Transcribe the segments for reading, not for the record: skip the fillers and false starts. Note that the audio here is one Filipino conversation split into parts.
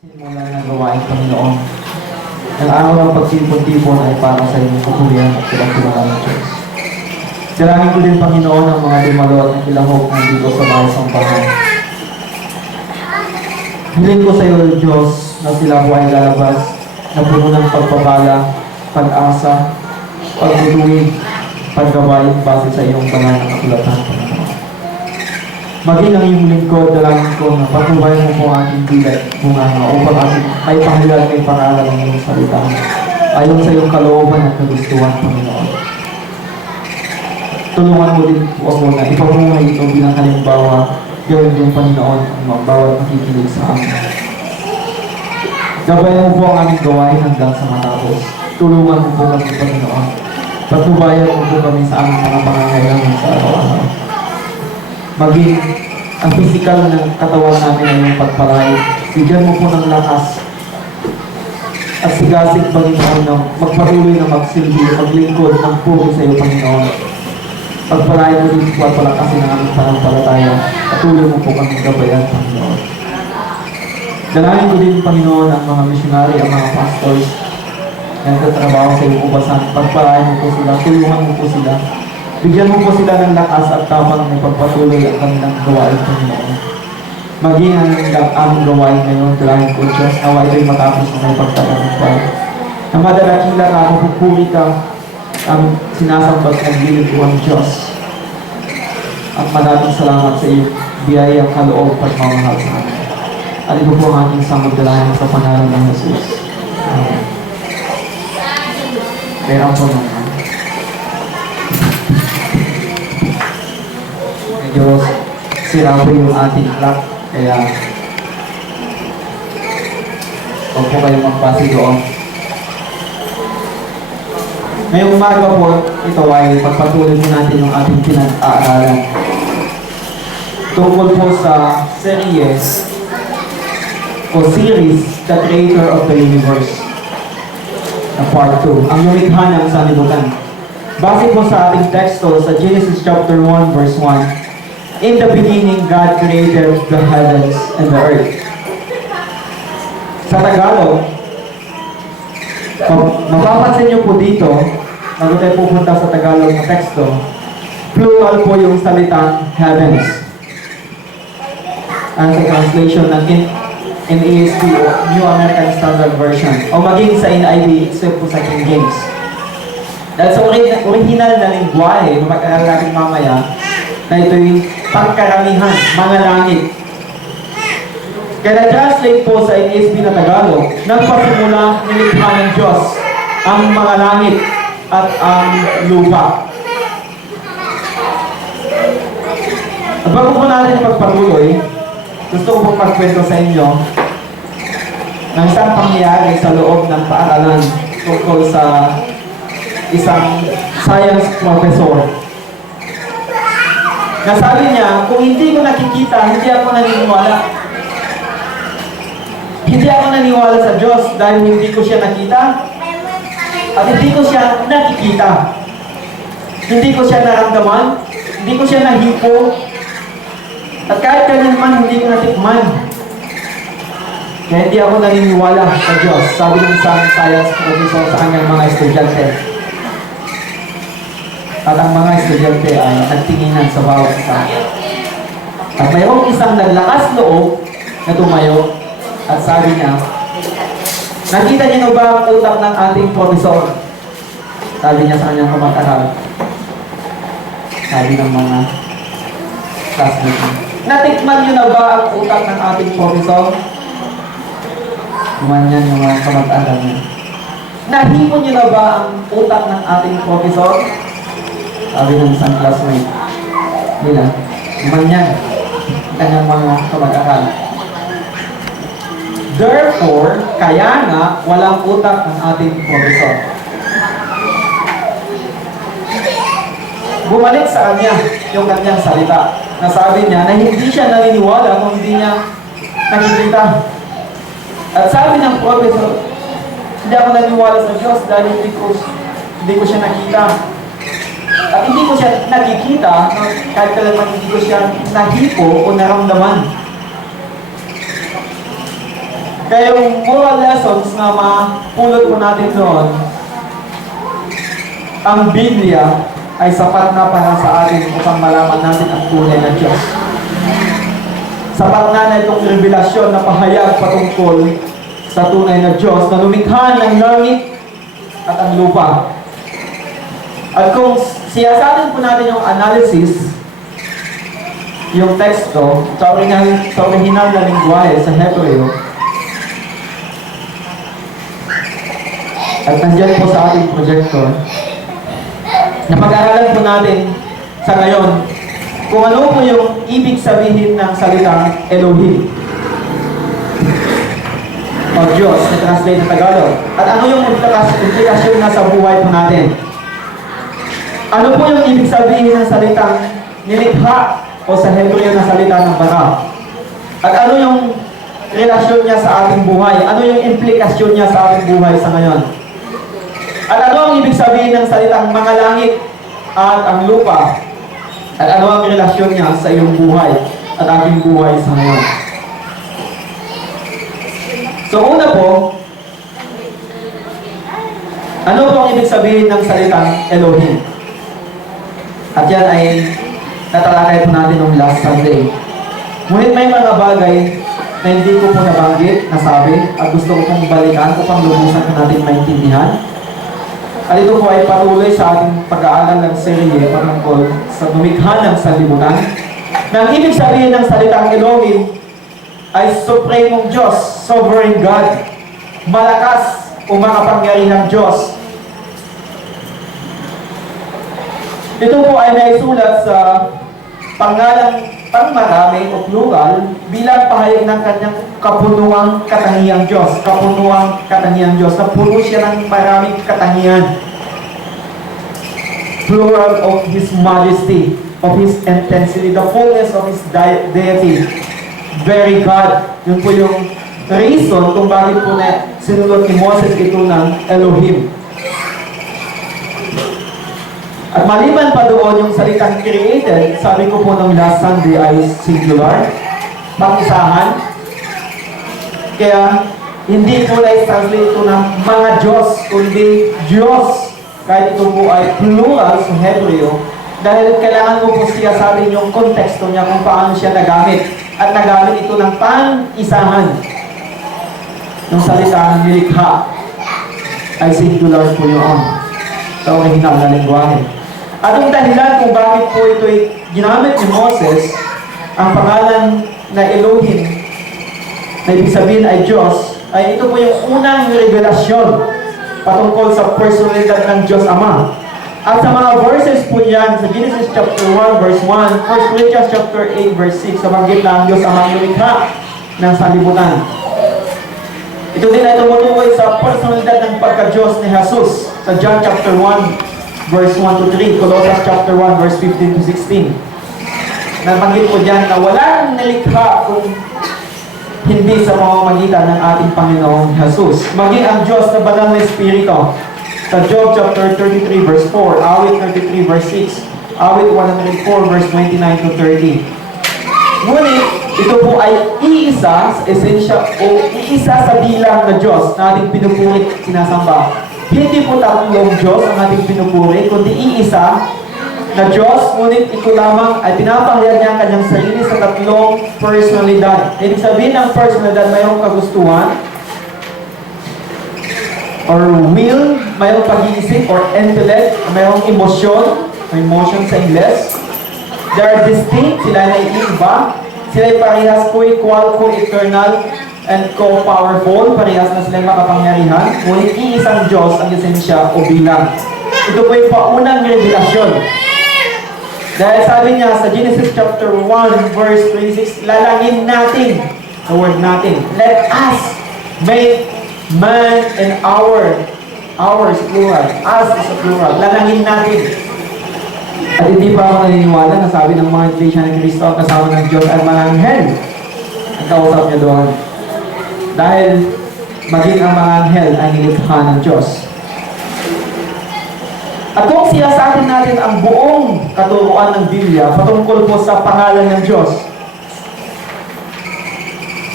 Simula ng gawain Panginoon. Ang araw ng pagsipon-tipon ay para sa iyong kapurihan at pinagtulungan ng Diyos. Dalangin ko din, Panginoon, ang mga dumalo at nakilahok na dito sa bahay sambahan. Hiling ko sa iyo, Diyos, na sila po ay lalabas na puno ng pagpapala, pag-asa, pagbutuwid, paggabay base sa iyong banal na kasulatan, Panginoon. Maging ang iyong lingkod, dalangin ko na patubayan mo po ang ating bilat bunganga upang ating ay pahayag ay pangalan ng iyong salita ayon sa iyong kalooban at kagustuhan, Panginoon. Tulungan mo din po ako na ipamuhay ito bilang halimbawa gawin din, Panginoon, ang mga bawat nakikinig sa amin. Gabayan mo po ang aming gawain hanggang sa matapos. Tulungan mo po kami, Panginoon. Patubayan mo po kami sa aming mga pangangailangan sa araw-araw. Maging ang pisikal ng katawan namin ay yung pagpalay. Bigyan mo po ng lakas at sigasig, Panginoon, na magpatuloy na magsilbi, maglingkod ng puri sa iyo, Panginoon. Pagpalay mo din po at palakasin ang aming panampalataya. Patuloy mo po kami gabayan, Panginoon. Dalangin ko din, Panginoon, ang mga missionary, ang mga pastors na nagtatrabaho sa iyong ubasan. Pagpalay mo po sila, tulungan mo po sila. Bigyan mo po sila ng lakas at tapang na pagpatuloy ang kanilang gawain, Panginoon. Maging ang aming gawain ngayon, dalangin ko, Diyos, nawa ito'y matapos na may pagtatagumpay. Na madalakila ka, mapupuri ka, ang sinasambag ng biliguang Diyos. At maraming salamat sa iyo, biyayang kaloob at mamahal sa amin. Alin ko po ang ating samagdalahan sa pangalan ng Jesus. Amen. Meron po naman. Medyo sira po yung ating clock, kaya huwag po kayong magpasi doon. Ngayong umaga po, ito ay pagpatuloy po natin yung ating pinag-aaralan tungkol po sa series o series, The Creator of the Universe na Part 2, ang lumikha ng sanlibutan. Base po sa ating teksto sa Genesis chapter 1 verse 1, in the beginning, God created the heavens and the earth. Sa Tagalog, mapapansin niyo po dito, bago tayo pupunta sa Tagalog na teksto, plural po yung salitang heavens. Ang sa translation ng NASB o New American Standard Version, o maging sa NIV, except po sa King James. Dahil sa original na lingwahe, mapag-aaral natin mamaya, na ito'y pagkaramihan, mga langit. Kaya translate po sa NASB na Tagalog, nagpasimula nilikha ng Diyos ang mga langit at ang lupa. At bago po natin pagpatuloy, gusto ko pong magkwento sa inyo ng isang pangyayari sa loob ng paaralan tungkol sa isang science professor. Nasabi niya, kung hindi ko nakikita, hindi ako naniniwala. Hindi ako naniniwala sa Diyos dahil hindi ko siya nakita at hindi ko siya nakikita. Hindi ko siya naramdaman, hindi ko siya nahipo, at kahit ganyan man, hindi ko natikman. Kaya hindi ako naniniwala sa Diyos, sabi ng isang science professor sa kanyang mga estudyante. At ang mga estudyante ay nagtinginan sa bawat isa. At mayroong isang naglakas loob na tumayo at sabi niya, nakita niyo ba ang utak ng ating professor? Sabi niya sa kanyang kamag-aral. Sabi ng mga classmates niya, natikman niyo na ba ang utak ng ating professor? Gumanyan yung mga kamag-aral niya. Nahipon niyo na ba ang utak ng ating professor? Sabi ng isang classmate nila, manyan kanyang mga kamag-aral. Therefore, kaya nga walang utak ng ating professor. Bumalik sa kanya yung kanyang salita. Nasabi niya na hindi siya naniniwala kung hindi niya nakikita. At sabi ng professor, hindi ako naniniwala sa Diyos dahil hindi ko siya nakita. At hindi ko siya nakikita, kahit kailanman hindi ko siya nahipo o naramdaman. Kaya yung moral lessons na mapulot po natin doon, ang Biblia ay sapat na para sa atin upang malaman natin ang tunay na Diyos. Sapat na itong revelasyon na pahayag patungkol sa tunay na Diyos na lumikha ng langit at ang lupa. At kung siyasatin po natin yung analysis, yung teksto sa original na lingwahe sa Hebreo, at nandiyan po sa ating projector, na pag-aaralan po natin sa ngayon kung ano po yung ibig sabihin ng salitang Elohim o Diyos na translate na Tagalog. At ano yung implikasyon na sa buhay po natin. Ano po yung ibig sabihin ng salitang nilikha o sa Hebreo na salita ng bara. At ano yung relasyon niya sa ating buhay? Ano yung implikasyon niya sa ating buhay sa ngayon? At ano ang ibig sabihin ng salitang mga langit at ang lupa? At ano ang relasyon niya sa iyong buhay at ating buhay sa ngayon? So una po, ano po ang ibig sabihin ng salitang Elohim? At yan ay natalakay po natin noong last Sunday. Ngunit may mga bagay na hindi ko po nabanggit, nasabi, at gusto ko pong balikan upang lubusan po natin maintindihan. At ito po ay patuloy sa ating pag-aaral ng serye patungkol sa lumikha ng sanlibutan. Na ang ibig sabihin ng salitang Elohim ay Supremong Diyos, Sovereign God, malakas o makapangyarihang Diyos. Ito po ay naisulat sa pangalang pangmarami o plural bilang pahayag ng kanyang kapunuang katangihang Diyos. Kapunuang katangihang Diyos. Na puno siya ng maraming katangian. Plural of His majesty, of His intensity, the fullness of His deity. Very God. Yun po yung reason kung bakit po na sinulot ni Moses ito ng Elohim. At maliban pa doon yung salitang created, sabi ko po nung last Sunday ay singular, pang-isahan. Kaya hindi po na-translate ito ng mga Diyos, kundi Diyos. Kahit ito po ay plural sa Hebreo, dahil kailangan mo po siya sa atin yung konteksto niya kung paano siya nagamit. At nagamit ito ng pang-isahan. Yung salitang nilikha ay singular po yun sa original na lingwahe. At ang dahilan kung bakit po ito ay ginamit ni Moses, ang pangalan na Elohim, na ibig sabihin ay Diyos, ay ito po yung unang revelasyon patungkol sa personalidad ng Diyos Ama. At sa mga verses po yan, sa Genesis chapter 1 verse 1, 1 Corinthians chapter 8 verse 6, sa banggit na ang Diyos Ama yung lumikha ng sanlibutan. Ito din ay tumutukoy sa personalidad ng pagka-Diyos ni Jesus sa John chapter 1 verse 1 to 3, Colossians chapter 1 verse 15 to 16. Nabanggit po dyan na walang nilikha kung hindi sa pamamagitan ng ating Panginoong Jesus. Maging ang Diyos na banal na Espiritu sa Job chapter 33 verse 4, awit 33 verse 6, awit 104 verse 29 to 30. Ngunit ito po ay iisa sa esensya o iisa sa bilang na Diyos na ating pinupuri at sinasamba. Hindi po tatlong Diyos ang ating pinupuri, kundi iisa na Diyos, ngunit ito lamang ay pinapahayag niya ang kanyang sarili sa tatlong personalidad. Ibig sabihin ng personalidad, mayroong kagustuhan, or will, mayroong pag-iisip, or intellect, mayroong emosyon, emotion sa Ingles. They are distinct, sila na iiba, sila ay parehas co-equal, co-eternal, and co-powerful, parehas na silang makapangyarihan, ngunit iisang Diyos ang esensya o bilang. Ito po yung paunang revelasyon. Dahil sabi niya sa Genesis chapter 1 verse 26, lalangin natin, the word natin, let us make man and ours plural, us is a plural, lalangin natin. At hindi pa ako naniniwala na sabi ng mga Iglesia ng Cristo ang kasama ng Diyos ay mga anghel. Ang kausap niya doon. Dahil maging ang mga anghel ay nilikha ng Diyos. At kung siyasatin natin ang buong katuruan ng Biblia patungkol po sa pangalan ng Diyos,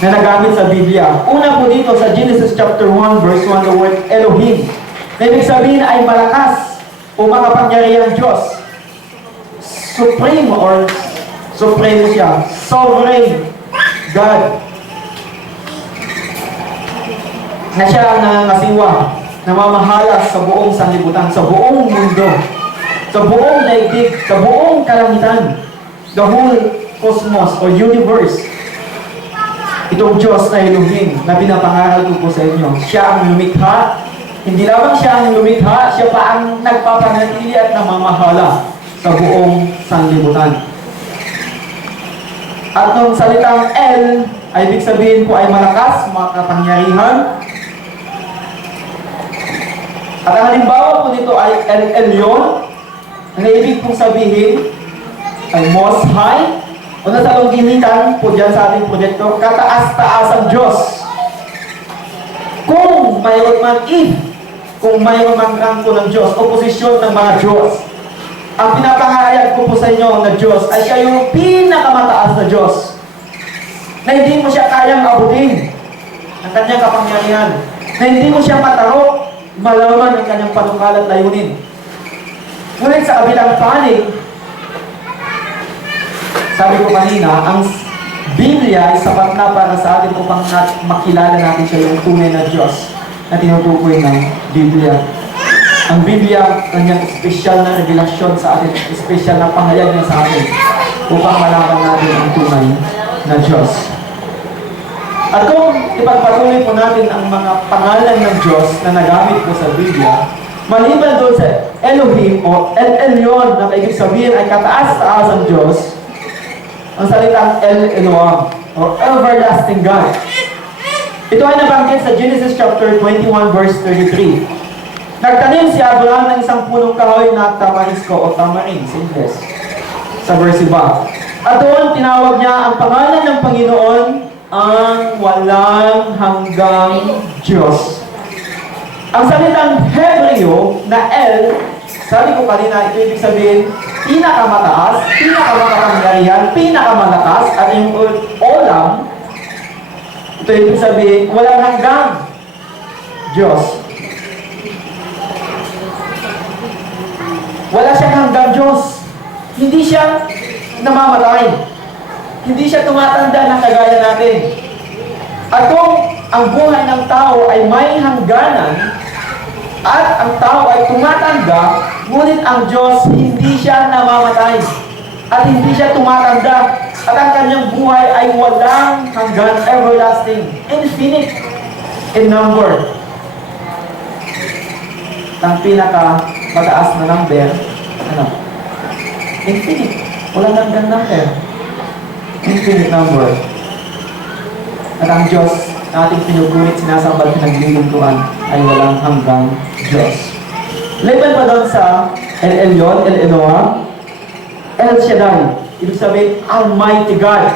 na nagamit sa Biblia. Una po dito sa Genesis chapter 1 verse 1, the word Elohim, na ibig sabihin ay malakas o makapangyarihang Diyos. Supreme or supreme siya. Sovereign God. Na siya ang nangangasiwa, namamahala sa buong sanlibutan, sa buong mundo, sa buong daigdig, sa buong kalangitan, the whole cosmos or universe. Itong Diyos na Elohim na pinapangaral ko po sa inyo, siya ang lumikha. Hindi lamang siya ang lumikha, siya pa ang nagpapanatili at namamahala sa buong sanlibutan. At nung salitang El, ay ibig sabihin po ay malakas, makapangyarihan. At ang halimbawa po nito ay El Elyon, na ibig pong sabihin ay Most High, o nasa longganitan po dyan sa ating proyekto, kataas-taasang Diyos. Kung mayroon man kung mayroon man rangko ng Diyos, o posisyon ng mga Diyos, ang pinapangahayag ko po sa inyo na Diyos ay siya yung pinakamataas na Diyos, na hindi mo siya kayang abutin ang kanyang kapangyarihan, na hindi mo siya matarok, malaman ang kanyang panungkal at layunin. Ngunit sa kabilang panig, sabi ko kanina, ang Biblia ay sapat na para sa atin upang makilala natin siya yung tunay na Diyos na tinutukoy ng Biblia. Ang Biblia, kanyang espesyal na revelasyon sa atin, espesyal na pangayag niya sa atin upang malaman natin ang tunay na Diyos. At kung ipagpatuloy po natin ang mga pangalan ng Diyos na nagamit po sa Biblia, maliban doon sa Elohim o El Elyon na ibig sabihin ay kataas-taasang Diyos, ang salitang El Eloam o Everlasting God. Ito ay nabanggit sa Genesis chapter 21 verse 33. Nagtanim si Abraham ng isang punong kahoy na tamarisko o tamarin, Ingles, sa verse iba. At doon tinawag niya ang pangalan ng Panginoon ang walang hanggang Diyos. Ang salitang Hebreo na El, sabi ko kanina, ito ibig sabihin pinakamataas, pinakamakapangyarihan, pinakamalakas, at yung Olam, ito ibig sabihin walang hanggang Diyos. Wala siyang hanggang Diyos. Hindi siya namamatay. Hindi siya tumatanda na kagaya natin. At kung ang buhay ng tao ay may hangganan, at ang tao ay tumatanda, ngunit ang Diyos hindi siya namamatay. At hindi siya tumatanda. At ang kanyang buhay ay walang hanggan, everlasting, infinite in number. Ang pinaka mataas na number, infinite. Walang hanggan number. Infinite number. At ang Diyos na ating pinugulit, sinasambal, pinaglilingkuran ay walang hanggang Diyos. Laban pa doon sa El Elyon, El Eloam, El Shaddai, ibig sabihin, Almighty God.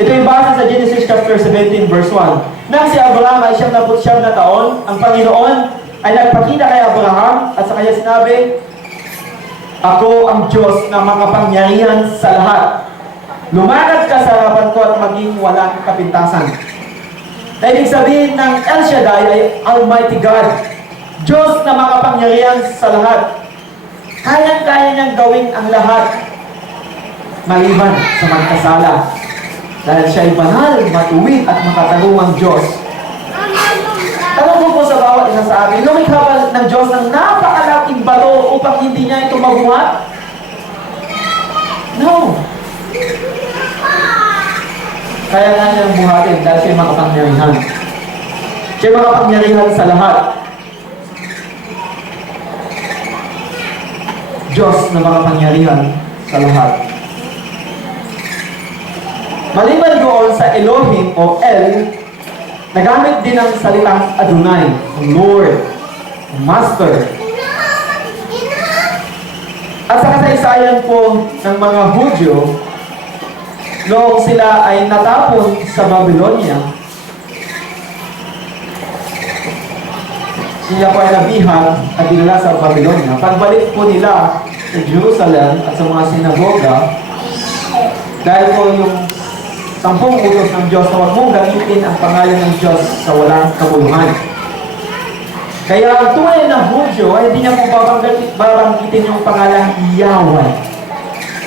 Ito yung base sa Genesis chapter 17 verse 1. Nang si Abraham ay 79 na taon, ang Panginoon ay nagpakita kay Abraham at sa kanya sinabi, ako ang Diyos na makapangyarihan sa lahat. Lumakad ka sa harapan ko at maging walang kapintasan. Na ibig sabihin ng El Shaddai ay Almighty God. Diyos na makapangyarihan sa lahat. Kayang-kaya niyang gawin ang lahat maliban sa magkasala. Dahil siya ay banal, matuwid at makatarungang Diyos. Tanong ko po sa bawat isa sa amin, lumikha ba ng Diyos ng napakalaking bato upang hindi niya ito mabuhat? No. Kaya nga niyang buhatin dahil siya makapangyarihan. Siya makapangyarihan sa lahat. Diyos na makapangyarihan sa lahat. Maliban doon sa Elohim o El, nagamit din ang salitang Adonai, Lord, Master. At sa kasaysayan po ng mga Hudyo, noong sila ay natapon sa Babylonia, sila po ay nabihan at dinala sa Babylonia. Pagbalik po nila sa Jerusalem at sa mga sinagoga, dahil po yung 10 utos ng Diyos na huwag mong gamitin ang pangalan ng Diyos sa walang kabuluhan. Kaya ang tunay na Hudyo ay hindi niya po babanggitin yung pangalan Yahweh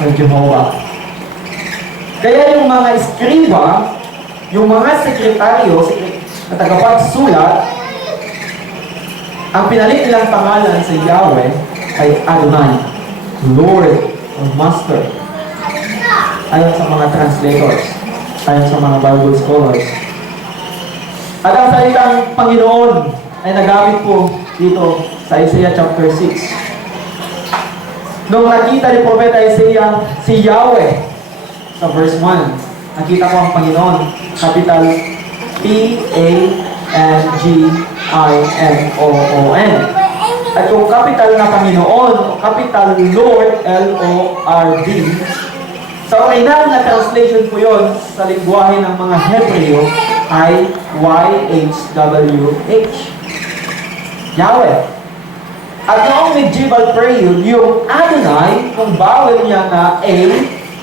o Jehovah. Kaya yung mga eskriba, yung mga sekretaryo na tagapagsulat, ang pinalit nilang pangalan sa Yahweh ay Adonai, Lord or Master. Ayon sa mga translators, ayon sa mga Bible scholars. At ang salitang Panginoon ay nagamit po dito sa Isaiah chapter 6. Nung nakita ni Propeta Isaiah si Yahweh sa verse 1, nakita ko ang Panginoon, capital P-A-N-G-I-N-O-O-N. At yung capital na Panginoon, capital Lord, L-O-R-D, sa original na translation po yun sa lingwahe ng mga Hebreo ay Y-H-W-H. Yahweh. At noong medieval period, yung Adonai, kung bawal niya na A,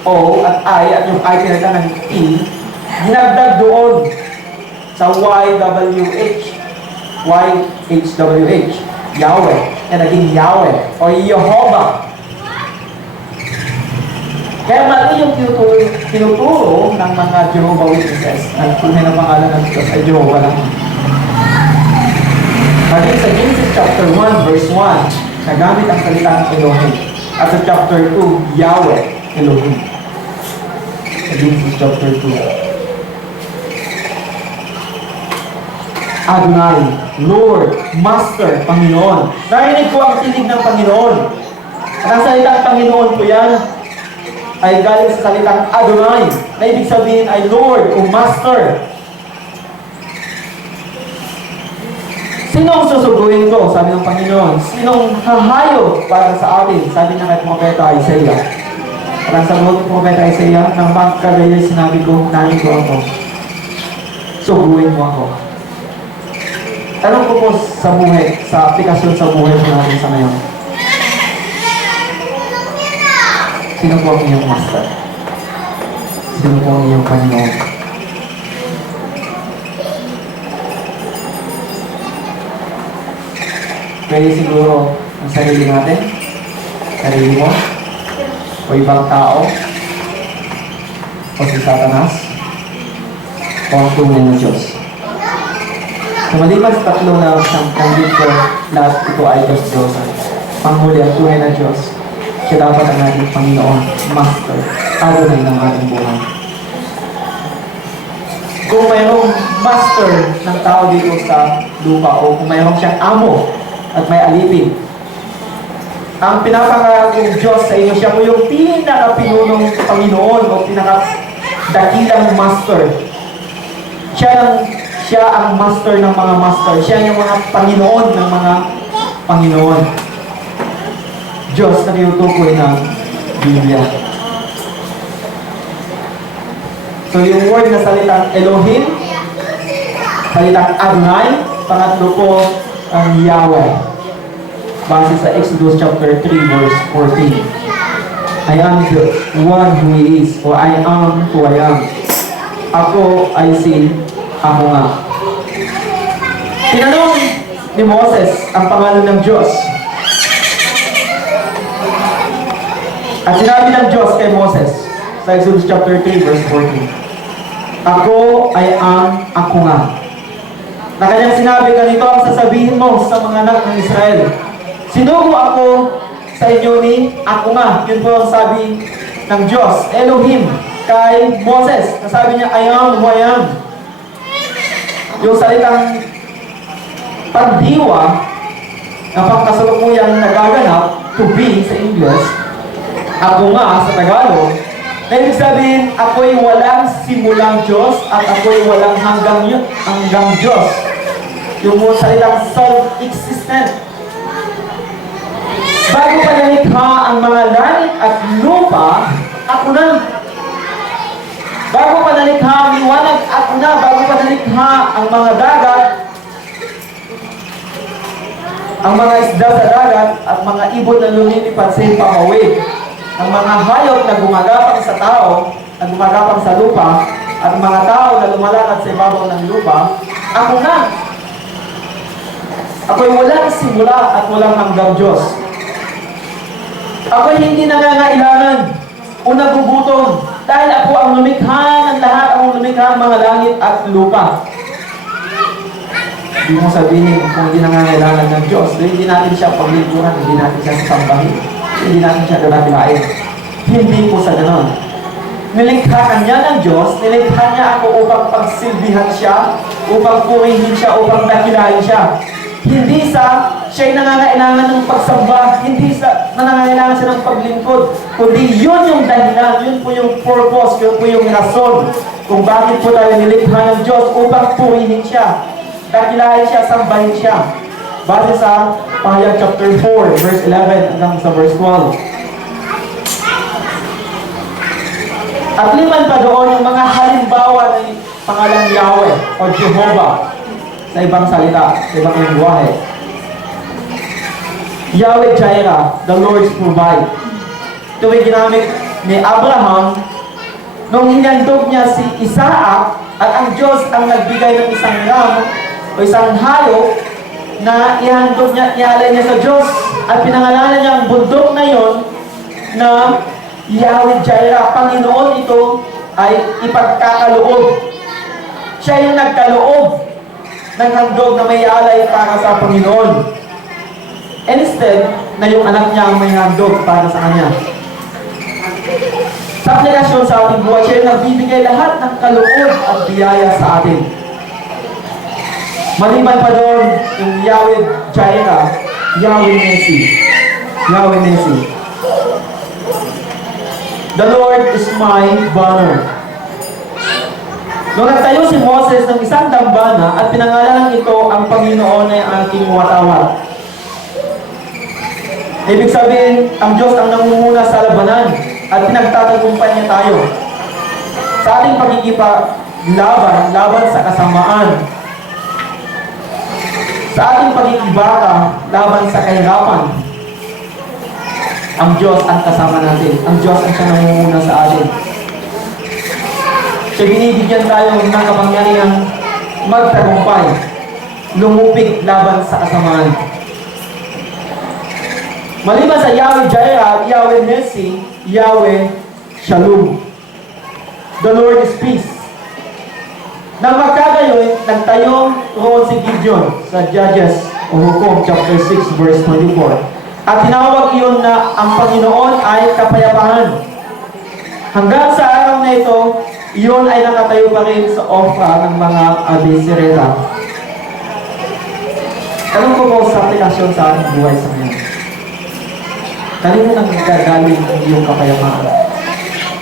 O, at I, at yung I pinagka ng E, ginagdag doon sa Y-W-H. Y-H-W-H. Yahweh. Kaya naging Yahweh o Jehovah. Kaya mali yung tinuturo ng mga Jehovah Witnesses na tunay na pangalan ng Diyos ay Jehovah lang. Maging sa Genesis chapter 1 verse 1, nagamit ang salitang Elohim. At sa chapter 2, Yahweh, Elohim. Sa Genesis chapter 2. Adonai, Lord, Master, Panginoon. Narinig ko ang tinig ng Panginoon. At ang salitang Panginoon po yan ay galing sa salitang Adonai, na ibig sabihin ay Lord o Master. Sinong susuguin ko? Sabi ng Panginoon. Sinong hahayo para sa atin? Sabi niya kay Propeta Isaiah. At ang sagot ng Propeta Isaiah, nang magkagaya sinabi ko, narito ako. Suguin mo ako. Tanong ko po sa buhay, sa aplikasyon sa buhay natin sa ngayon. Sino po ang iyong Master? Sino po ang iyong Panginoon? Pwede siguro ang sarili natin, sarili mo, o ibang tao, o si Satanas, o ang tunay na Diyos. So maliban sa tatlo na sanggit ko, lahat ito ay Diyos. Panghuli ang tunay na Diyos. Siya dapat ang ating Panginoon, Master, Adonai ng ating buhay. Kung mayroong master ng tao dito sa lupa o kung mayroong siyang amo at may alipin, ang pinapangakong Diyos sa inyo, siya po yung pinakapinunong Panginoon o pinakadakilang master. Siya ang master ng mga master. Siya yung mga Panginoon ng mga Panginoon. Diyos na tinutukoy ng Biblia. So yung word na salitang Elohim, salitang Adonai, pangatlo po ang Yahweh. Base sa Exodus chapter 3 verse 14. I am the one who is, o I am who I am. Ako ay si ako nga. Tinanong ni Moses ang pangalan ng Diyos. At sinabi ng Diyos kay Moses sa Exodus chapter 3 verse 14, ako ay ang ako nga. Na kanyang sinabi, ganito ang sasabihin mo sa mga anak ng Israel. Sinugo ako sa inyo ni ako nga. Yun po ang sabi ng Diyos, Elohim, kay Moses. Nasabi niya, I am who I am. Yung salitang pagdiwa na pagkasalukuyang nagaganap, to be sa English, ako nga sa Tagalog, na ibig sabihin, ako'y walang simulang Diyos at ako'y walang hanggang Diyos. Yung salitang self-existent. Bago pa nalikha ang mga langit at lupa, ako na. Bago pa nalikha ang liwanag, ako na. Bago pa nalikha ang mga dagat, ang mga isda sa dagat, at mga ibon na lumilipad sa himpapawid, ang mga hayop na gumagapang sa tao, na gumagapang sa lupa, at mga tao na lumalakad sa ibabaw ng lupa, ako na. Ako'y walang simula at walang hanggang Diyos. Ako'y hindi nangangailangan o nagugutom dahil ako ang lumikha ng lahat, ang lumikha ng mga langit at lupa. Hindi mo sabihin kung hindi nangangailangan ng Diyos, hindi natin siya paglingkuran, hindi natin siya sasambahin, hindi natin siya dalagilain. Hindi po sa ganon. Nilikha ka niya ng Diyos, nilikha niya ako upang pagsilbihan siya, upang purihin siya, upang dakilain siya. Hindi sa siya'y nangangailangan ng pagsamba, hindi sa nangangailangan siya ng paglingkod, kundi yun yung dahilan, yun po yung purpose, yun po yung rason kung bakit po tayo nilikha ng Diyos upang purihin siya, dakilain siya, sambahin siya. Base sa Pahayag chapter 4, verse 11 hanggang sa verse 12. At liman pa doon yung mga halimbawa ng pangalang Yahweh o Jehovah sa ibang salita, sa ibang lingwahe. Yahweh Jireh, the Lord's provide. Ito ay ginamit ni Abraham nung hinandog niya si Isaac at ang Diyos ang nagbigay ng isang ram o isang hayop na ihandog niya, ialay niya sa Diyos at pinangalanan niya ang bundok na yon na Yahweh Jireh. Panginoon ito ay ipagkakaloob. Siya yung nagkaloob ng handog na may alay para sa Panginoon. Instead, na yung anak niya ang may handog para sa kanya. Sa aplikasyon sa ating buhay, siya yung nagbibigay lahat ng kaloob at biyaya sa atin. Maliban pa doon, yung Yahweh Jireh, Yahweh Nissi. Yahweh Nissi. The Lord is my banner. Nung nagtayo si Moses ng isang dambana at pinangalanan ito ang Panginoon ay aking watawat. Ibig sabihin, ang Diyos ang nangunguna sa labanan at pinagtatagumpay niya tayo. Sa ating pagkikipaglaban, laban sa kasamaan. Sa ating pagkikibaka, laban sa kahirapan. Ang Diyos ang kasama natin. Ang Diyos ang siya nangunguna sa atin. Siya binibigyan tayo ng kapangyarihang magtagumpay, lumupig laban sa kasamaan. Maliban sa Yahweh Jireh, Yahweh Nissi, Yahweh Shalom. The Lord is peace. Nang magkagayon, nagtayo roon si Gideon sa Judges o Hukom chapter 6 verse 24. At tinawag iyon na ang Panginoon ay kapayapaan. Hanggang sa araw na ito, iyon ay nakatayo pa rin sa Ofra ng mga Abisireta. Tanong ko po sa aplikasyon sa ating buhay sa ngayon. Kanino nang nagagaling ang iyong kapayapaan?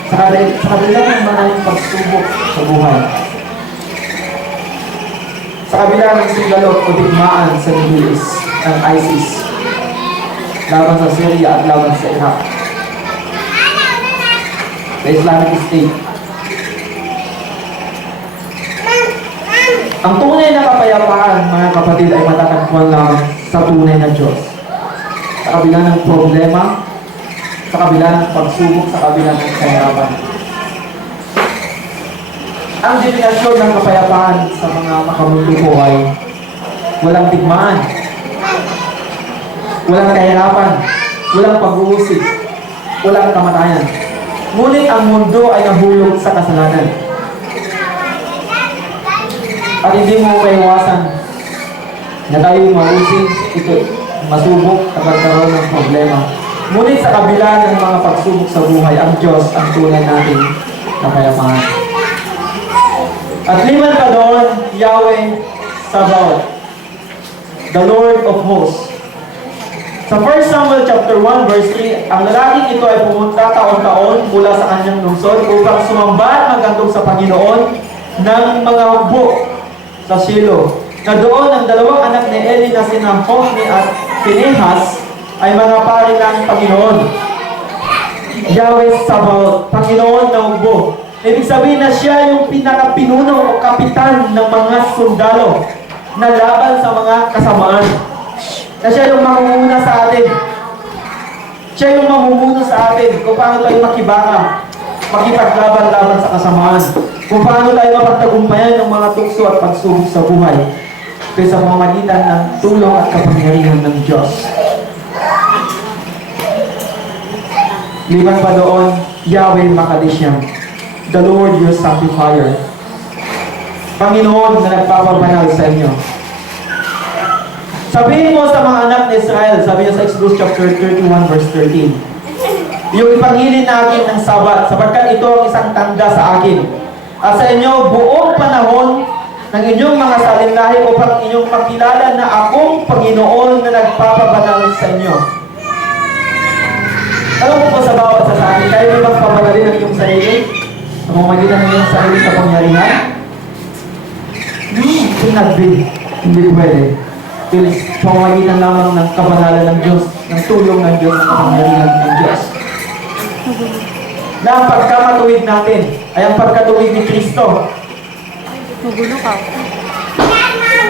Sa kabila ng maraming pagsubok sa buhay. Sa kabila ng sigalot o digmaan sa Middle East ng ISIS, laban sa Syria at laban sa Iraq, sa Islamic State. Ang tunay na kapayapaan, mga kapatid, ay matatagpuan lang sa tunay na Diyos. Sa kabila ng problema, sa kabila ng pagsubok, sa kabila ng kahirapan. Ang definasyon ng kapayapaan sa mga makamundo po ay walang digmaan, walang kahirapan, walang pag-uusig, walang kamatayan. Ngunit ang mundo ay nahulog sa kasalanan. At hindi mo maiwasan na tayo mausig, ito, masubok at magkaroon ng problema. Ngunit sa kabila ng mga pagsubok sa buhay, ang Diyos ang tunay nating kapayapaan. At liman pa doon, Yahweh Sabaoth, the Lord of Hosts. Sa 1 Samuel chapter 1 verse 3, ang lalaking ito ay pumunta taon-taon mula sa kanyang lungsod upang sumamba at magandog sa Panginoon ng mga hukbo sa Shiloh, na doon ang dalawang anak ni Eli na sina Hofni at Pinehas ay mga pari ng Panginoon. Yahweh Sabaoth, Panginoon na hukbo. Ibig sabihin na siya yung pinakapinuno o kapitan ng mga sundalo na laban sa mga kasamaan. Na siya yung mamumuna sa atin. Siya yung mamumuno sa atin kung paano tayo makibaka, makipaglaban-laban sa kasamaan. Kung paano tayo mapagtagumpayan ng mga tukso at pagsubok sa buhay. Ito sa pamamagitan ng tulong at kapangyarihan ng Diyos. Liban pa doon, Yahweh Makadisham, the Lord your sanctifier. Panginoon na nagpapabanal sa inyo. Sabihin mo sa mga anak ni Israel, sabi niya sa Exodus chapter 31 verse 13, yung ipangilin na akin ng Sabat, sapagkat ito ang isang tanda sa akin. At sa inyo, buong panahon ng inyong mga salinlahi upang inyong makilala na akong Panginoon na nagpapabanal sa inyo. Alam mo po sa bawat sa akin, kayo bang pabanalin ang iyong sarili? Ang mamagitan ng iyong sarili sa pangyarihan? Cannot be. Hindi pwede. Pamamagitan lamang ng kabanalan ng Diyos, ng tulong ng Diyos, ng kapangyarihan ng Diyos. Na ang pagkamatuwid natin ay ang pagkatuwid ni Kristo. Magulo ka.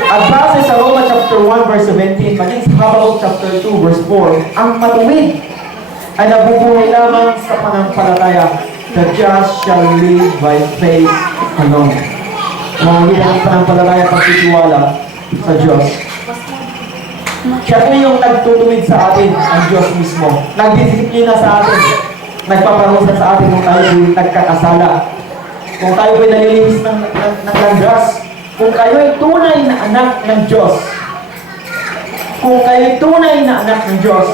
At base sa Roma chapter 1 verse 17, maging sa Habakkuk chapter 2 verse 4, ang matuwid ay nabubuhay lamang sa pananampalataya. The just shall live by faith alone. Mamagitan ng pananampalataya at pagtitiwala sa Diyos. Siya po yung nagtutuwid sa atin, ang Diyos mismo. Nagdisiplina sa atin. Nagpaparusa sa atin kung tayo nagkakasala. Kung tayo ay nalilinis ng landas. Kung kayo ay tunay na anak ng Diyos. Kung kayo ay tunay na anak ng Diyos.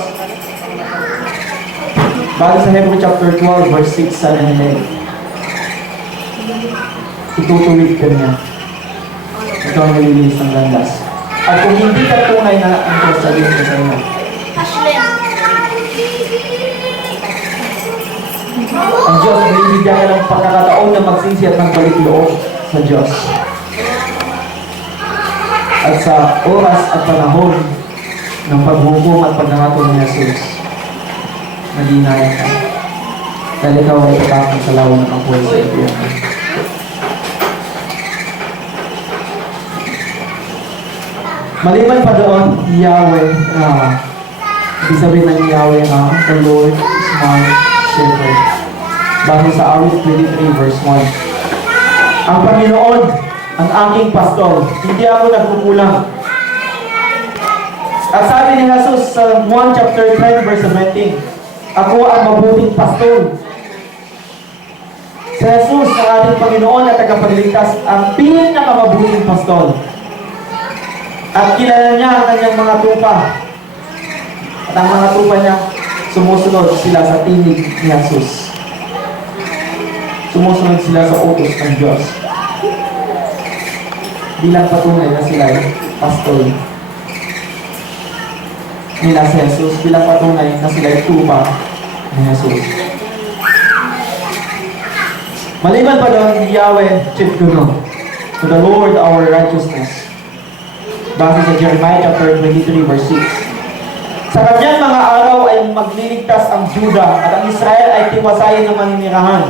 Bali sa Hebrew chapter 12 verse 6 sa nanay. Itutuwid ka niya. Ito ang nalilinis ng landas. At kung hindi ka tunay na anak ng Diyos, sabihin ko sa inyo. Ang Diyos ay bibigyan ka ng pagkakataon na magsisi at magbalik loob sa Diyos. At sa oras at panahon ng paghukom at paghahatol ni Jesus, madinaya ka. Dahil ikaw ay tatapon sa lawan ng apoy sa impyerno. Maliban pa doon, Yahweh, ibig sabihin ng Yahweh the Lord is my shepherd. Base sa awit 23 verse 1. Ang Panginoon, ang aking pastor, hindi ako nagkukulang. At sabi ni Jesus sa 1 chapter 10 verse 17, ako ang mabuting pastor. Si Jesus, ang ating Panginoon at tagapagligtas, ang pinakamabuting pastor. At kilala niya ang kanyang mga tupa. At ang mga tupa niya, sumusunod sila sa tinig ni Jesus. Sumusunod sila sa utos ng Diyos. Bilang patunay na sila ay pastor nila si Jesus, bilang patunay na sila ay tupa ni Jesus. Maliban pa doon, Yahweh Chidkuno, to the Lord our righteousness. Base sa Jeremiah chapter 23 verse 6. Sa kanyang mga araw ay magliligtas ang Juda at ang Israel ay tiwasayin ng maninirahan.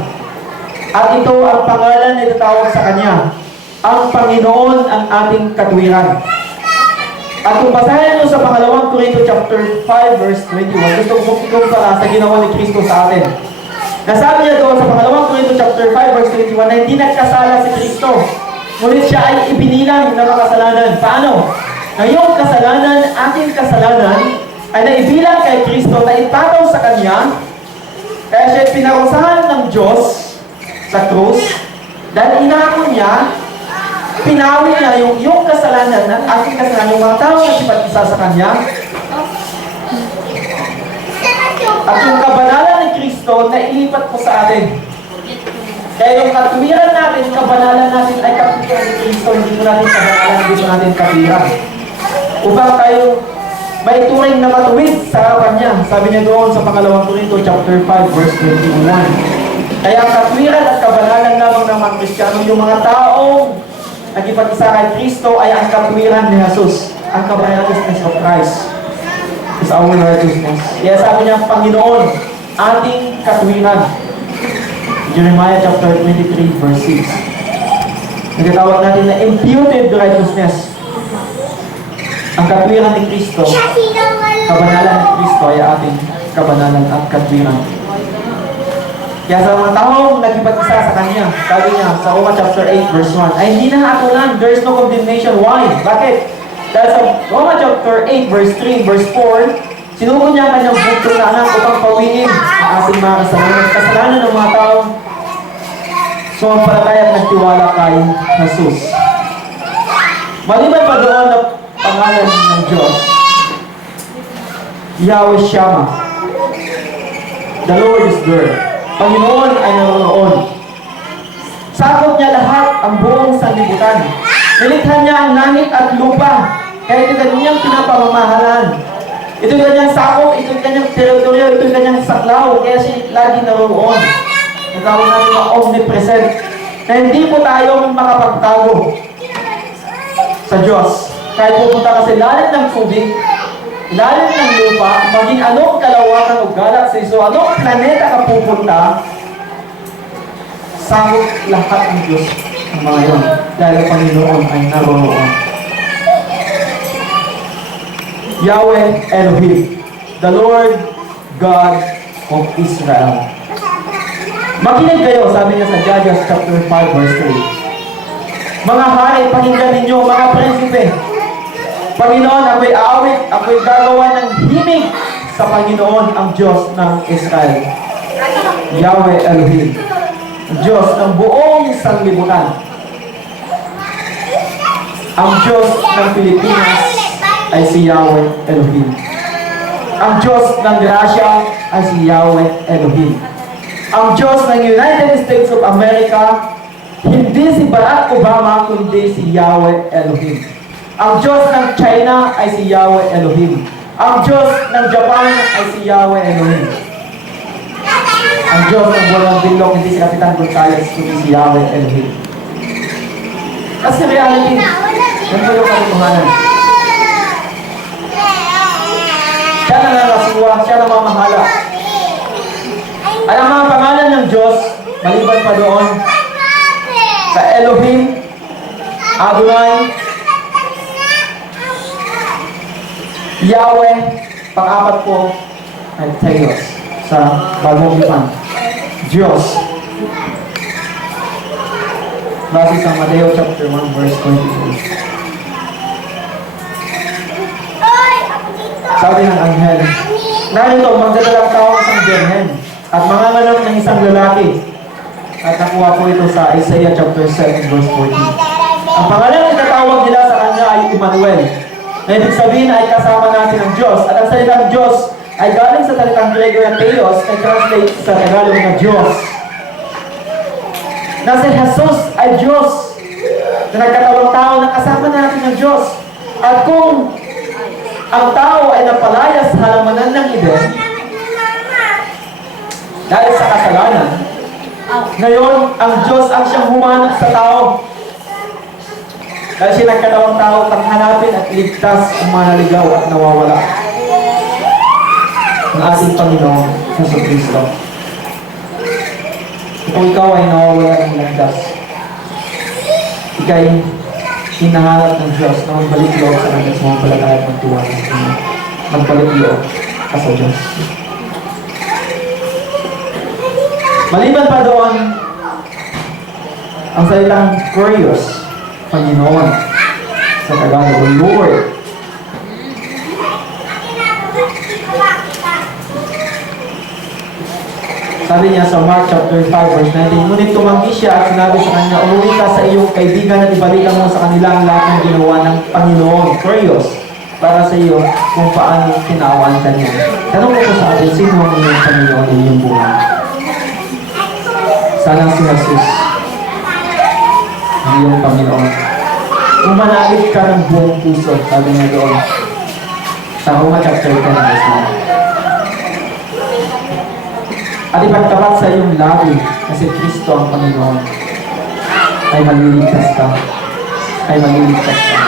At ito ang pangalan na itatawag sa kanya, ang Panginoon ang ating katuwiran. At kung basahin mo sa pangalawang Korinto chapter 5 verse 21, gusto ko ikumpara sa ginawa ni Kristo sa atin. Nasabi niya doon sa pangalawang Korinto chapter 5 verse 21 na hindi nagkasala si Kristo. Ngunit siya ay ibinilang na makasalanan. Paano? Ngayong kasalanan, ating kasalanan, ay naibilang kay Kristo na ipataw sa Kanya, kaya siya ay pinarusahan ng Diyos sa krus, dahil inako niya, pinawi niya yung kasalanan at ating kasalanan, yung mga tao na sipag-isa sa Kanya, at yung kabanalan ni Kristo na ilipat po sa atin. Kaya yung katuwiran natin, kabanalan natin ay katuwiran ni Kristo, hindi mo natin kabanalan, hindi mo natin katuwiran. Upang tayo may turing na matuwid sa harapan niya. Sabi niya doon sa pangalawang Korinto chapter 5 verse 21. Kaya ang katuwiran at kabanalan lamang ng mga Kristiyano, yung mga taong nagipag-isa kay Kristo ay ang katuwiran ni Jesus. Ang righteousness of Christ is our righteousness. Kaya sabi niya, Panginoon, ating katuwiran. Jeremiah chapter 23 verse 6. Nagtatawag natin na imputed righteousness. Ang katuwiran ni Kristo, kabanalan ni Kristo ay ating kabanalan at katuwiran. Kaya sa mga taong nagipag-isa sa Kanya, sabi niya sa Roma chapter 8 verse 1, ay hindi na atulan, there is no condemnation. Why? Bakit? Dahil sa Roma chapter 8 verse 3, verse 4, sinuko niya ang kanyang bugtong na anak upang pawiin ang ating mga kasalanan ng mga taong sumampalataya at nagtiwala kay Jesus. Maliban pa doon na pangalan ng Diyos, Yahweh Shammah, the Lord is there. Panginoon ay naroon. Sakop niya lahat ang buong sanlibutan. Nilikha niya ang langit at lupa. Kaya ito kanyang pinapamamahalan. Ito kanyang sakop, ito kanyang teritoryo, ito kanyang saklaw. Kaya siya lagi naroon. Ang tawag natin na omnipresent. Na hindi po tayo makapagtago sa Diyos. Kahit pupunta ka sa ilalim ng tubig, ilalim ng lupa, maging anong kalawakan o galaxy, so anong planeta ka pupunta, sakop lahat ng Diyos ang mga yun. Dahil ang Panginoon ay naroon. Yahweh Elohim, the Lord God of Israel. Makinig kayo, sabi niya sa Judges chapter 5 verse 3. Mga hari, pakinggan ninyo, mga prinsipe. Panginoon, ako'y aawit, ako'y gagawa ng himig sa Panginoon, ang Diyos ng Israel. Yahweh Elohim, Diyos ng buong sanlibutan. Ang Diyos ng Pilipinas ay si Yahweh Elohim. Ang Diyos ng Russia ay si Yahweh Elohim. Ang Diyos ng United States of America, hindi si Barack Obama, kundi si Yahweh Elohim. Ang Diyos ng China ay si Yahweh Elohim. Ang Diyos ng Japan ay si Yahweh Elohim. Ang Diyos ng Buwan Bilog, hindi si Kapitan Gonzales, kundi si Yahweh Elohim. Kasi reality, yan po yung katotohanan. Siya nangangasiwa, siya namamahala. At ang mga pangalan ng Diyos, maliban pa doon, sa Elohim, Adonai, Yahweh, pang-apat po, ay Theos, sa Bagong Lipan. Diyos. Base sa Mateo chapter 1, verse 22. Sabi ng anghel, narito, magdadalang tao ng isang birhen at manganganak ng isang lalaki. At nakuha po ito sa Isaiah chapter 7, verse 14. Ang pangalan na itatawag nila sa kanya ay Emmanuel, na ibig sabihin ay kasama natin ang Diyos. At ang salitang Diyos ay galing sa salitang Grego na Theos, na translate sa Tagalog na Diyos. Na si Jesus ay Diyos, na nagkatawang tao na kasama natin ang Diyos. At kung ang tao ay napalaya sa halamanan ng Eden, dahil sa kasalanan, ngayon, ang Diyos ang siyang humanap sa tao. Dahil siya nagkatawang tao, hanapin at iligtas ang mga naligaw at nawawala. Ang ating Panginoon, Jesucristo. Kung ikaw ay nawawala ng landas, ikay hinahanap ng Diyos na magbalik loob sa kanyang sumampalataya at magtiwala sa kanya. Magbalik loob ka sa Diyos. Maliban pa doon, ang salitang Kurios, Panginoon, sa Tagalog, Lord. Sabi niya sa Mark chapter 5 verse 19, ngunit tumanggi siya at sinabi sa kanya, umuwi ka sa iyong kaibigan at ibalikan mo sa kanila ang lahat ng ginawa ng Panginoon, Kurios, para sa iyo kung paano tinawaan ka niya. Tanong ko po sa atin, sino ang iyong Panginoon ng iyong buhay? Sana si Jesus, ang iyong Panginoon. Kung manakit ka ng buong puso, sabi niya doon, sa Roma chapter 10 verse 9. At ipagtapat sa iyong labi na si Kristo ang Panginoon, ay maliligtas ka. Ay maliligtas ka.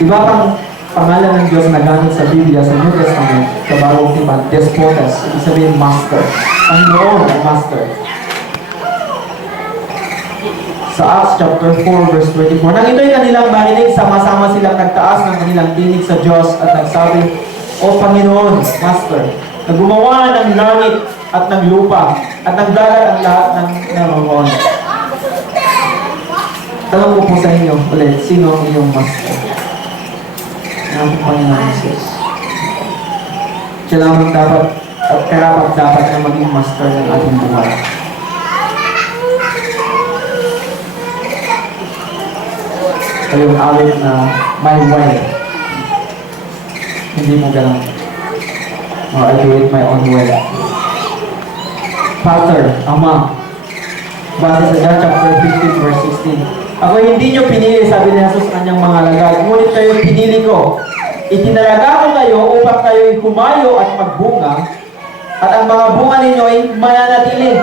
Iba pang pangalan ng Diyos na gamit sa Biblia, sa New Testament, sa Bagong Tipan, Despotes, ibig sabihin Master. Panginoon ang Master. Sa Acts chapter 4 verse 24. Nang ito'y kanilang marinig, sama-sama silang nagtaas ng kanilang tinig sa Diyos at nagsabi, O Panginoon, Master, na gumawa ng langit at ng lupa at ng dagat ang lahat ng naroon. Tanong ko po sa inyo ulit, sino ang iyong Master? Ang ating Panginoon Jesus. Siya lamang dapat at karapat dapat na maging Master ng ating buhay. Kayong awit na my way. Hindi mo ganun. I do it my own way. Father, Ama, base sa John chapter 15 verse 16. Ako hindi nyo pinili, sabi ni Jesus sa kanyang mga alagad, ngunit kayo pinili ko. Itinalaga ko kayo upang kayo'y humayo at magbunga, at ang mga bunga ninyo'y mananatili,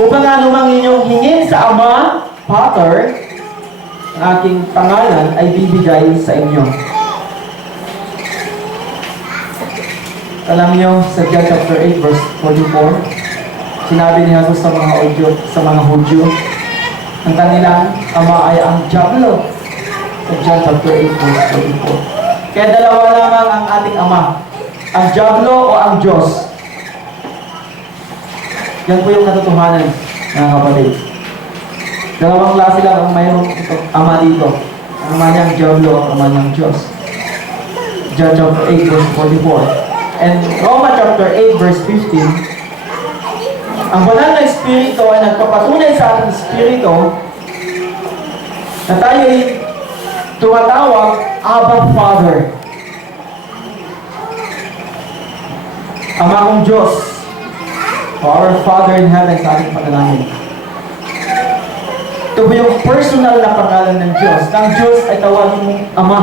upang anumang inyong hingin sa Ama, Father, ang aking pangalan ay bibigay sa inyo. Alam niyo, sa John chapter 8 verse 44, sinabi ni Jesus sa mga Hudyo, ang kanilang ama ay ang Diablo. Sa John chapter 8 verse 44. Kaya dalawa lamang ang ating ama, ang Diablo o ang Diyos. Yan po yung katotohanan, mga kapatid. Dalawang klase lang ang mayroong ama dito. Ang ama niyang Diablo, ang ama niyang Diyos. John chapter 8 verse 44. And Roma chapter 8 verse 15, ang banal na Espiritu ay nagpapatunay sa ating Espiritu na tayo'y tumatawag, Abba Father. Ama kong Diyos, our Father in heaven sa ating panalangin. Ito po yung personal na pangalan ng Diyos. Ang Diyos ay tawagin mong Ama.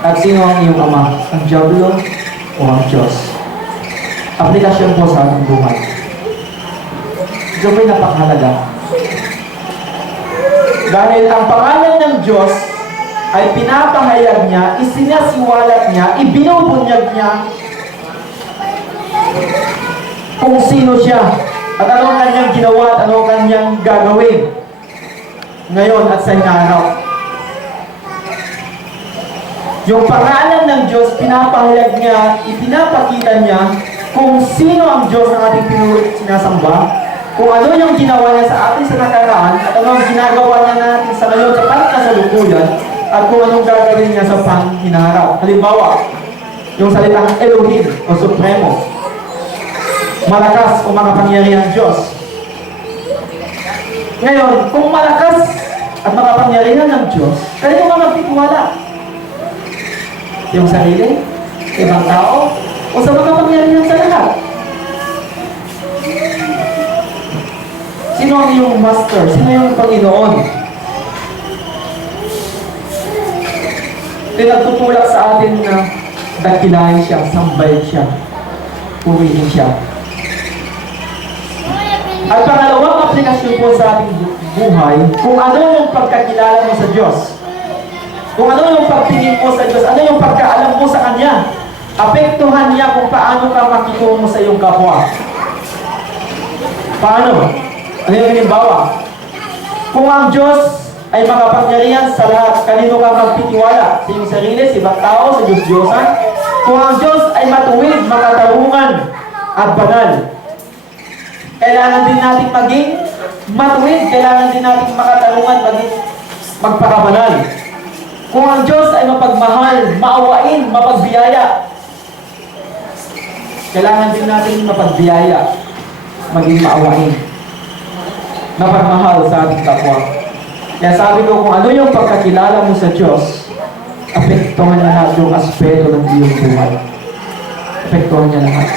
At sino ang iyong ama? Ang Diablo o ang Diyos? Aplikasyon po sa ating buhay. Ito po'y napakahalaga. Dahil ang pangalan ng Diyos ay pinapahayag niya, isinasiwalat niya, ibinubunyag niya kung sino siya at ano ang kanyang ginawa at ano ang kanyang gagawin ngayon at sa hinaharap. Yung pangalan ng Diyos, pinapahayag niya, ipinapakita niya kung sino ang Diyos na ating pinulit sinasamba, kung ano yung ginawa niya sa atin sa nakaraan, at ano ang ginagawa niya natin sa ngayon sa pangkasalukuyan, at kung anong gagawin niya sa panghinaharap. Halimbawa, yung salitang Elohim o Supremo, malakas o makapangyarihan Diyos. Ngayon, kung malakas at makapangyarihan ng Diyos, kanino ka magtitiwala? Yung sarili, ibang tao, o sa mga pangyarihan sa lahat. Sino ang iyong master? Sino yung Panginoon? Pinagtutulak sa atin na dakilahin siya, sambahin siya, purihin siya. At pangalawang aplikasyon po sa ating buhay, kung ano yung pagkakilala mo sa Diyos. Kung ano yung pagtingin mo sa Diyos, ano yung pagkaalam mo sa Kanya, apektuhan niya kung paano ka makitungo sa iyong kapwa. Paano? Ano yung halimbawa? Kung ang Diyos ay makapangyarihan sa lahat, kanino ka magtitiwala? Sa iyong sarili, sa ibang tao, sa Diyos-Diyosan? Kung ang Diyos ay matuwid, makatarungan, at banal, kailangan din natin maging matuwid, kailangan din natin makatarungan, maging magpakabanal. Kung ang Diyos ay mapagmahal, maawain, mapagbiyaya, kailangan din natin mapagbiyaya, maging maawain, mapagmahal sa ating kapwa. Kaya sabi ko, kung ano yung pagkakilala mo sa Diyos, apektuhan niya lahat yung aspeto ng iyong buhay. Apektuhan niya lahat.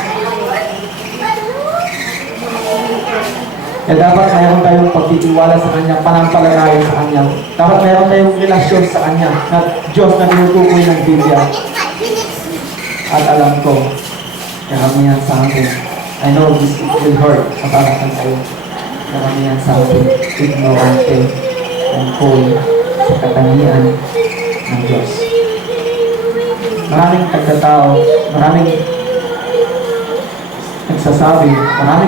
Kaya dapat mayroon tayong pagtitiwala sa Kanya, panampalataya sa Kanya. Dapat mayroon tayong relasyon sa Kanya na Diyos na tinutukoy ng Biblia. At alam ko, karamihan sa atin, I know this will hurt sa parang kayo. Karamihan sa atin, ignorante and cold sa katangian ng Diyos. Maraming tagkatao, maraming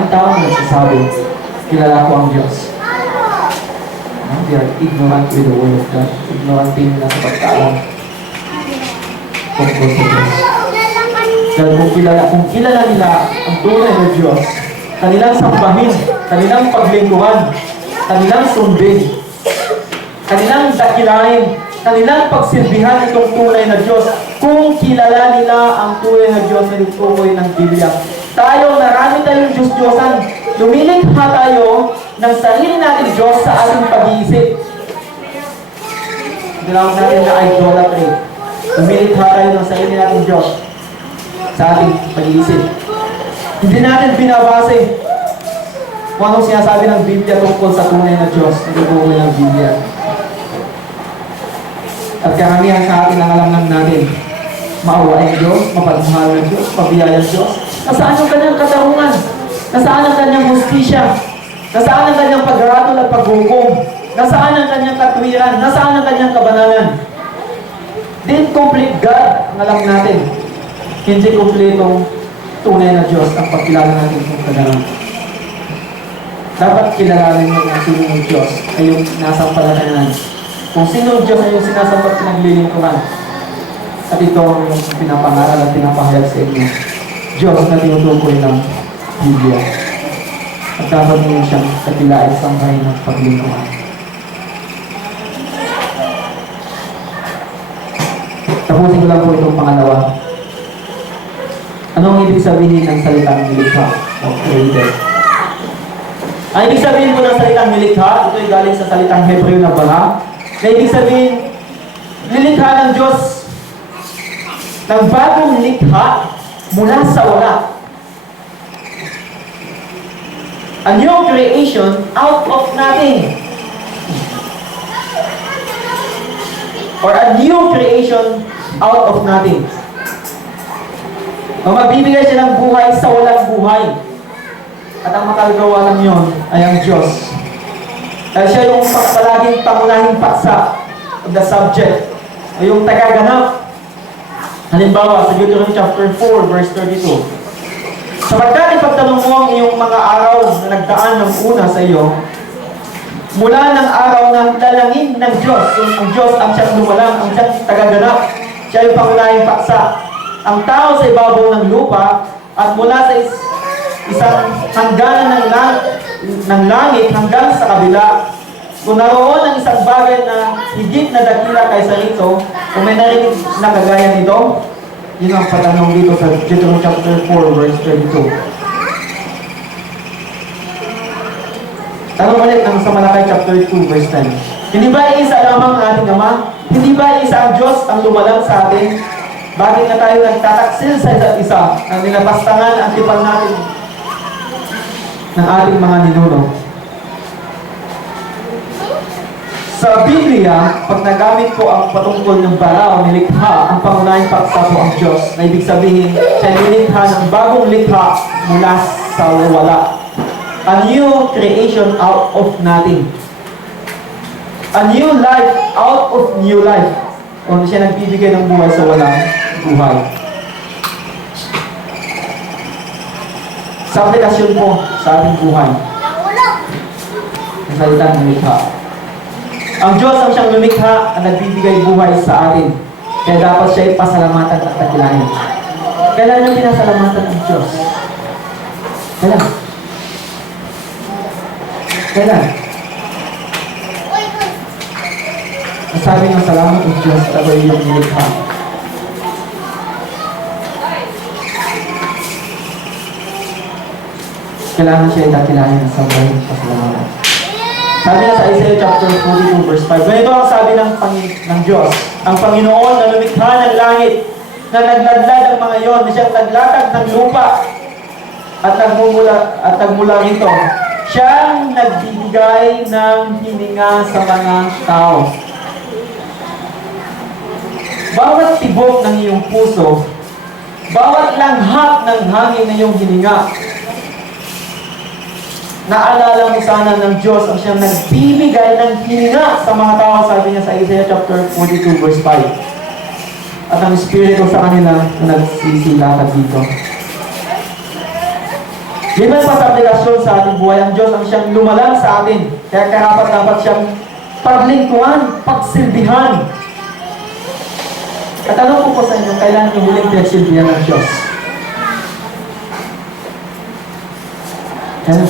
tao nagsasabi kilala ko ang Diyos. They are ignorant with the word of God. Ignorant din nila sa pagkaalam tungkol sa Diyos. Dahil kung kilala nila ang tunay na Diyos, kanilang sambahin, kanilang paglingkuhan, kanilang sundin, kanilang dakilain, kanilang pagsilbihan itong tunay na Diyos, kung kilala nila ang tunay na Diyos na nagtukoy ng Biblia. Tayo, marami tayong Diyos-Diyosan. Lumilikha tayo ng sarili natin Diyos sa ating pag-iisip. Tinawag natin na idolatry. Lumilikha tayo ng sarili natin Diyos sa ating pag-iisip. Hindi natin binabase kung anong sinasabi ng Biblia tungkol sa tunay na Diyos na nagtukoy ng Biblia. At karamihan sa atin ang alam lang natin, maawain Diyos, mapagmahal ng Diyos, pabiyayang Diyos. Nasaan yung kanyang katarungan? Nasaan ang kanyang hustisya? Nasaan ang kanyang pagratol at paghukom? Nasaan ang kanyang katwiran? Nasaan ang kanyang kabanalan? The incomplete God ang alam natin. Hindi kompletong tunay na Diyos ang pagkilala natin kung kadalang. Dapat kilalanin mo kung sino yung Diyos ay yung nasampalatanan. Kung sino yung Diyos ay yung sinasambat pinaglilingkuran. At ito ang yung pinapangaral at pinapahayag sa inyo. Diyos na tinutukoy ng Biblia. At dapat mo siyang kakilain sa mga ng paglingkuran. Tapusin ko lang po itong pangalawa. Ano ang ibig sabihin ng salitang nilikha o created? Ang ibig sabihin po ng salitang nilikha, ito ay galing sa salitang Hebreo na bara, na ibig sabihin, nilikha ng Diyos ng bagong likha mula sa wala. A new creation out of nothing. Or a new creation out of nothing. O magbibigay siya ng buhay sa walang buhay. At ang makagawa lang yun ay ang Diyos. Dahil siya yung palaging pangunahing paksa of the subject. O yung tagaganap. Halimbawa, sa Deuteronomy chapter 4, verse 32. Sapagkat ipagtanong mo ang iyong mga araw na nagdaan ng una sa iyo, mula ng araw ng dalangin ng Diyos, ang Diyos ang siyang lumalang, ang siyang tagaganap, siya yung pangunahing paksa. Ang tao sa ibabaw ng lupa, at mula sa isang hangganan ng langit hanggang sa kabila, kung naroon ang isang bagay na higit na dakila kaysa rito, kung may narinig na kagaya nito, yun ang patanong dito sa Deuteronomy chapter 4, verse 32. Tanong ulit ng sa Malakay chapter 2, verse 10. Hindi ba isa lamang ang ating Ama? Hindi ba isa ang Diyos ang lumalang sa atin? Bakit na tayo nagtataksil sa isa't isa ang nilapastangan ang tipan natin ng ating mga ninuno? Sa Biblia, pag nagamit po ang patungkol ng bara o nilikha, ang pangunahing paksa po ang Diyos, na ibig sabihin, siya nilikha ng bagong likha mula sa wala. A new creation out of nothing. A new life out of new life. O siya nagbibigay ng buhay sa walang buhay. Sa aplikasyon po sa ating buhay, ang salitang nilikha. Ang Diyos ang siyang lumikha ang nagbibigay buhay sa atin. Kaya dapat siya ipasalamatan at takilain. Kailan niyo pinasalamatan ang Diyos? Kailan? Kailan? Sabi ng salamat ang Diyos at ako iyong nilikha. Kailangan siya itakilain ng sabahin pasalamatan. Sabi na sa Isaiah chapter 42 verse 5, ganito ang sabi ng Diyos, ang Panginoon na lumikha ng langit, na nagladlad ang mga yon, na siyang naglatag ng lupa at nagmula rito. Siyang nagbibigay ng hininga sa mga tao. Bawat tibok ng iyong puso, bawat langhap ng hangin na iyong hininga, naalala mo sana ng Diyos ang siyang nagbibigay ng hininga sa mga tao, sabi niya sa Isaiah chapter 42 verse 5. At ang Espiritu sa kanila na nagsisilakad dito. Liman pa sa aplikasyon sa ating buhay, ang Diyos ang siyang lumalang sa atin. Kaya karapat-dapat siyang paglingkuhan, pagsilbihan. At tanong ko po sa inyo, kailan yung huling pinagsilbihan ng Diyos? Ano?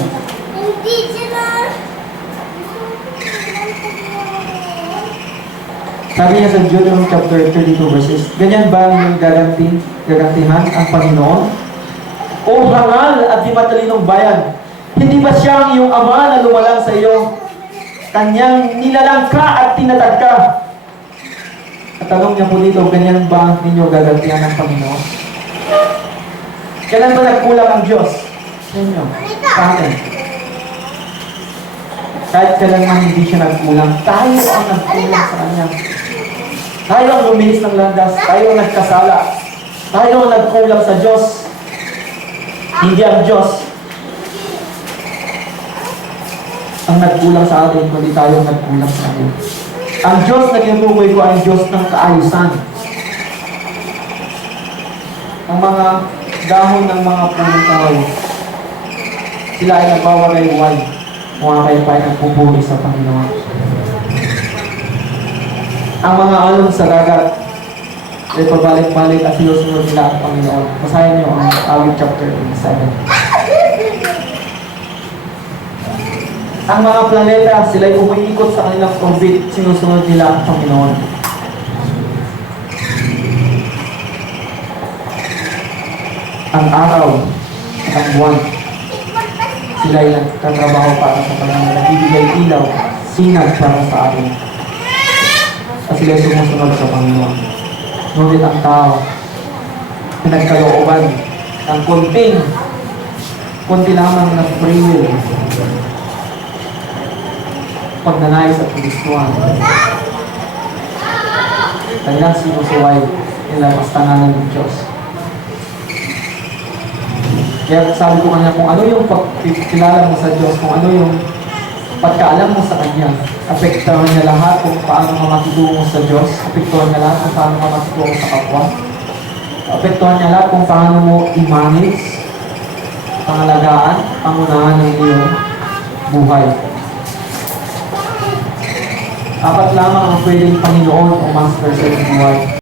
Sabi niya sa Deuteronomy chapter 32 verses, ganyan ba ninyong gagantihan ang Panginoon? O hangal at di matalinong bayan, hindi ba siya ang iyong ama na lumalang sa iyo? Kanyang nilalang ka at tinatag ka. At tanong niya po dito, ganyan ba ninyo gagantihan ang Panginoon? Kailan ba nagkulang ang Diyos sa inyo? Sa atin? Kahit kailan man hindi siya nagkulang, tayo ang nagkulang sa Kanya. Tayo ang luminis ng landas, tayo ang nagkasala, tayo ang nagkulang sa Diyos. Hindi ang Diyos ang nagkulang sa atin, kundi tayo ang nagkulang sa atin. Ang Diyos na tinutukoy ko ay Diyos ng kaayusan. Ang mga dahon ng mga punong kahoy, sila ay nagwawalay-walay, mga kayapay nagpupuri sa Panginoon. Ang mga alon sa dagat ay pabalik-balik at sinusunod nila ang Panginoon. Basahin niyo ang Awit chapter 7. Ang mga planeta, sila'y umiikot sa kanilang orbit, sinusunod nila ang Panginoon. Ang araw at ang buwan, sila'y nagtatrabaho para sa Panginoon, nagbibigay ilaw, sinag para sa atin. At sila'y sumusunod sa Panginoon. Ngunit ang tao, pinagkalooban ng konti lamang na free will, pagnanais at kagustuhan. Kailang sinusuway nila pastanganan ng Diyos. Kaya sabi ko kanya, kung ano yung pagkilala mo sa Diyos, kung ano yung pagkaalam mo sa Kanya, apektuhan niya lahat kung paano ka matutungo sa Diyos, apektuhan niya lahat kung paano ka matutungo sa kapwa, apektuhan niya lahat kung paano mo i-manage, pangalagaan, pangunahan ng iyong buhay. Apat lamang ang pwedeng Panginoon o Master sa iyong buhay.